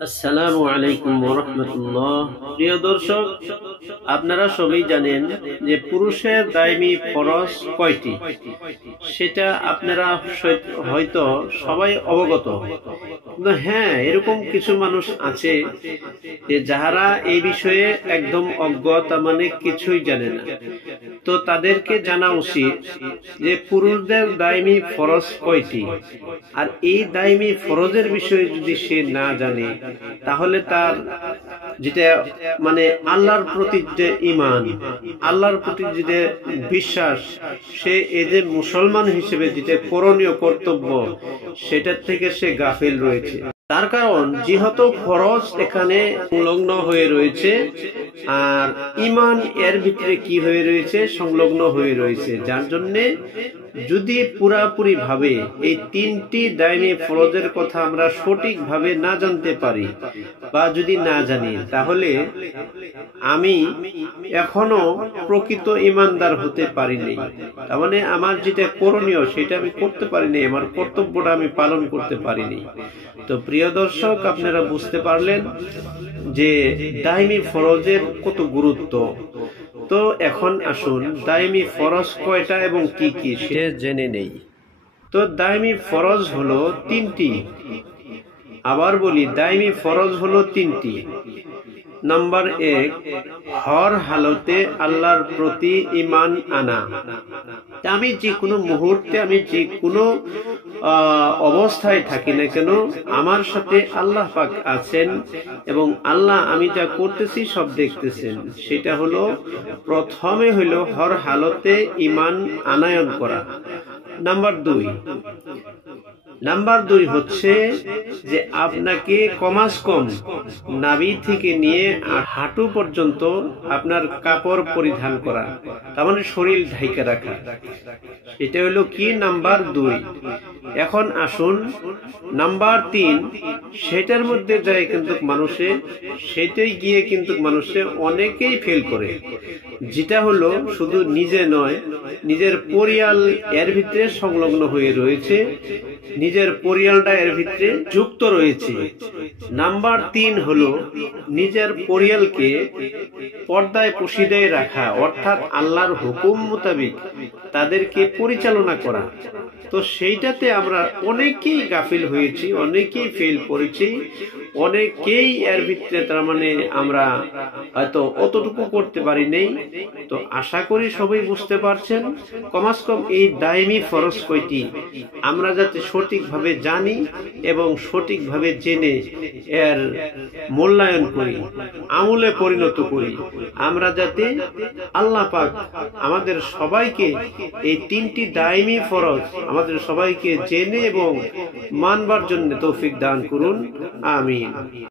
আসসালামু আলাইকুম ওয়া রাহমাতুল্লাহ। প্রিয় দর্শক, আপনারা সবাই জানেন যে পুরুষের দায়মি ফরজ কয়টি, সেটা আপনারা হয়তো সবাই অবগত। কিন্তু হ্যাঁ, এরকম কিছু মানুষ আছে যে যাহারা এই বিষয়ে একদম অজ্ঞ, তার মানে কিছুই জানে না। তো তাদেরকে জানা উচিত যে পুরুষদের দায়মি ফরজ কয়টি, আর এই দায়মি ফরজের বিষয়ে যদি সে না জানে তাহলে তার যেটা মানে আল্লাহর প্রতি যে ঈমান, আল্লাহর প্রতি যে বিশ্বাস, সে এই যে মুসলমান হিসেবে যেটা করণীয় কর্তব্য সেটার থেকে সে গাফিল রয়েছে। তার কারণ যেহেতু ফরজ এখানে সংলগ্ন হয়ে রয়েছে আর ঈমান এর ভিতরে কি হয়ে রয়েছে, সংলগ্ন হয়ে রয়েছে, যার জন্য যদি পুরাপুরি ভাবে এই তিনটি দায়মি ফরজের কথা আমরা সঠিক ভাবে না জানতে পারি বা যদি না জানি, তাহলে আমি এখনো প্রকৃত ইমানদার হতে পারিনি। তার মানে আমার যেটা করণীয় সেটা আমি করতে পারিনি, আমার কর্তব্যটা আমি পালন করতে পারিনি। তো প্রিয় দর্শক, আপনারা বুঝতে পারলেন যে দায়মি ফরজের কত গুরুত্ব। তো এখন আসুন দায়মি ফরজ কয়টা এবং কি কি সে জেনে নেই। তো দায়মি ফরজ হলো তিনটি। আবার বলি, দায়মি ফরজ হলো তিনটি। নাম্বার 1, হর হালতে আল্লাহর প্রতি ঈমান আনা। আমি যে কোনো মুহূর্তে, আমি যে কোনো অবস্থায় থাকি না কেন, আমার সাথে আল্লাহ পাক আছেন এবং আল্লাহ আমি যা করতেছি সব দেখতেছেন। সেটা হলো প্রথমে হলো হর হালতে ঈমান আনায়ন করা। নাম্বার 2 হচ্ছে যে আপনাকে কমাস কম নাভি থেকে নিয়ে হাঁটু পর্যন্ত আপনার কাপড় পরিধান করা, তার মানে শরীর ঢাইকে রাখা। এটা হলো কি নাম্বার 2। এখন আসুন নাম্বার 3, সেটার মধ্যে যায় কিন্তু মানুষে, সেটাই গিয়ে কিন্তু মানুষে অনেকেই ফেল করে, যেটা হলো শুধু নিজে নয়, নিজের পরিয়াল এর ভিতরে সংলগ্ন হয়ে রয়েছে, নিজের পরিয়ালটা এর ভিতরে যুক্ত রয়েছে। নাম্বার 3 হলো নিজের পরিয়ালকে পর্দায় পুশিদায় রাখা, অর্থাৎ আল্লাহর হুকুম মোতাবেক তাদেরকে পরিচালনা করা। তো সেইটাতে আমরা অনেকেই গাফিল হয়েছি, অনেকেই ফেল করেছি, অনেকেই এর ভিতরে তার মানে আমরা হয়তো অতটুকু করতে পারি নাই। তো আশা করি সবাই বুঝতে পারছেন কমাস কম এই দায়মি ফরজ কয়টি আমরা যাতে সঠিকভাবে জানি এবং সঠিকভাবে জেনে এর মূল্যায়ন করি, আমলে পরিণত করি, আমরা যাতে আল্লাহ পাক আমাদের সবাইকে এই তিনটি দায়মি ফরজ আমাদের সবাইকে জেনে এবং মানবার জন্য তৌফিক দান করুন। আমিন।